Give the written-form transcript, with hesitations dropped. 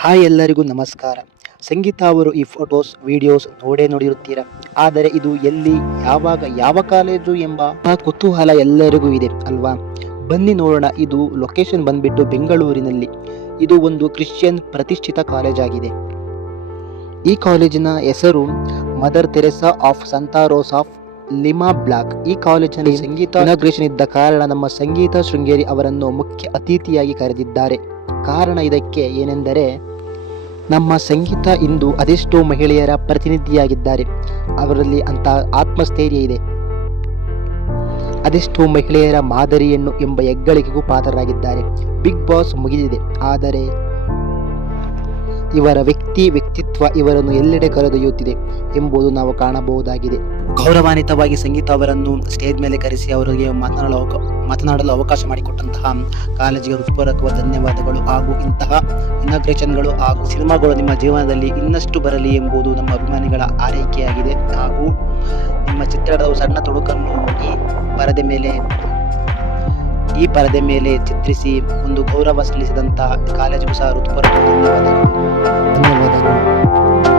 Hi ಎಲ್ಲರಿಗೂ ನಮಸ್ಕಾರ. ಸಂಗೀತ ಅವರು ಈ ಫೋಟೋಸ್ ವಿಡಿಯೋಸ್ ನೋಡಿರುತ್ತೀರಾ. ಆದರೆ ಇದು ಎಲ್ಲಿ, ಯಾವಾಗ, ಯಾವ ಕಾಲೇಜು ಎಂಬ ಕುತೂಹಲ ಎಲ್ಲರಿಗೂ ಇದೆ ಅಲ್ವಾ? ಬನ್ನಿ ನೋಡೋಣ. ಇದು ಲೊಕೇಶನ್ ಬಂದ್ಬಿಟ್ಟು ಬೆಂಗಳೂರಿನಲ್ಲಿ. ಇದು ಒಂದು ಕ್ರಿಶ್ಚಿಯನ್ ಪ್ರತಿಷ್ಠಿತ ಕಾಲೇಜ್ ಆಗಿದೆ. ಈ ಕಾಲೇಜಿನ ಹೆಸರು Mother Teresa of Santa Rose of Lima block. ಈ ಕಾಲೇಜಿನಲ್ಲಿ ಸಂಗೀತ ಇನಾಗ್ರೇಷನ್ ಇದ್ದ ಕಾರಣ ನಮ್ಮ ಸಂಗೀತ ಶೃಂಗೇರಿ ಅವರನ್ನು ಮುಖ್ಯ ಅತಿಥಿಯಾಗಿ ಕರೆದಿದ್ದಾರೆ. ಕಾರಣ ಇದಕ್ಕೆ ಏನೆಂದರೆ, ನಮ್ಮ ಸಂಗೀತ ಇಂದು ಅದೆಷ್ಟೋ ಮಹಿಳೆಯರ ಪ್ರತಿನಿಧಿಯಾಗಿದ್ದಾರೆ. ಅವರಲ್ಲಿ ಅಂತ ಆತ್ಮಸ್ಥೈರ್ಯ ಇದೆ. ಅದೆಷ್ಟೋ ಮಹಿಳೆಯರ ಮಾದರಿಯನ್ನು ಎಂಬ ಹೆಗ್ಗಳಿಕೆಗೂ ಪಾತ್ರರಾಗಿದ್ದಾರೆ. ಬಿಗ್ ಬಾಸ್ ಮುಗಿದಿದೆ, ಆದರೆ ಇವರ ವ್ಯಕ್ತಿತ್ವ ಇವರನ್ನು ಎಲ್ಲೆಡೆ ಕರೆದೊಯ್ಯುತ್ತಿದೆ ಎಂಬುದು ನಾವು ಕಾಣಬಹುದಾಗಿದೆ. ಗೌರವಾನ್ವಿತವಾಗಿ ಸಂಗೀತ ಅವರನ್ನು ಸ್ಟೇಜ್ ಮೇಲೆ ಕರೆಸಿ ಅವರಿಗೆ ಮಾತನಾಡಲು ಅವಕಾಶ ಮಾಡಿಕೊಟ್ಟಂತಹ ಕಾಲೇಜಿಗೆ ಹೃತ್ಪೂರ್ವಕ ಧನ್ಯವಾದಗಳು. ಹಾಗೂ ಇಂತಹ ಇನಾಗ್ರೇಷನ್ಗಳು ಹಾಗೂ ಸಿನಿಮಾಗಳು ನಿಮ್ಮ ಜೀವನದಲ್ಲಿ ಇನ್ನಷ್ಟು ಬರಲಿ ಎಂಬುದು ನಮ್ಮ ಅಭಿಮಾನಿಗಳ ಆರೈಕೆಯಾಗಿದೆ. ಹಾಗೂ ನಿಮ್ಮ ಚಿತ್ರದ ಸಣ್ಣ ತುಣುಕನ್ನು ಈ ಪರದೆ ಮೇಲೆ ಚಿತ್ರಿಸಿ ಒಂದು ಗೌರವ ಸಲ್ಲಿಸಿದಂತಹ ಕಾಲೇಜಿಗೂ ಸಹ ಹೃತ್ಪೂರ್ವಕ ಧನ್ಯವಾದಗಳು.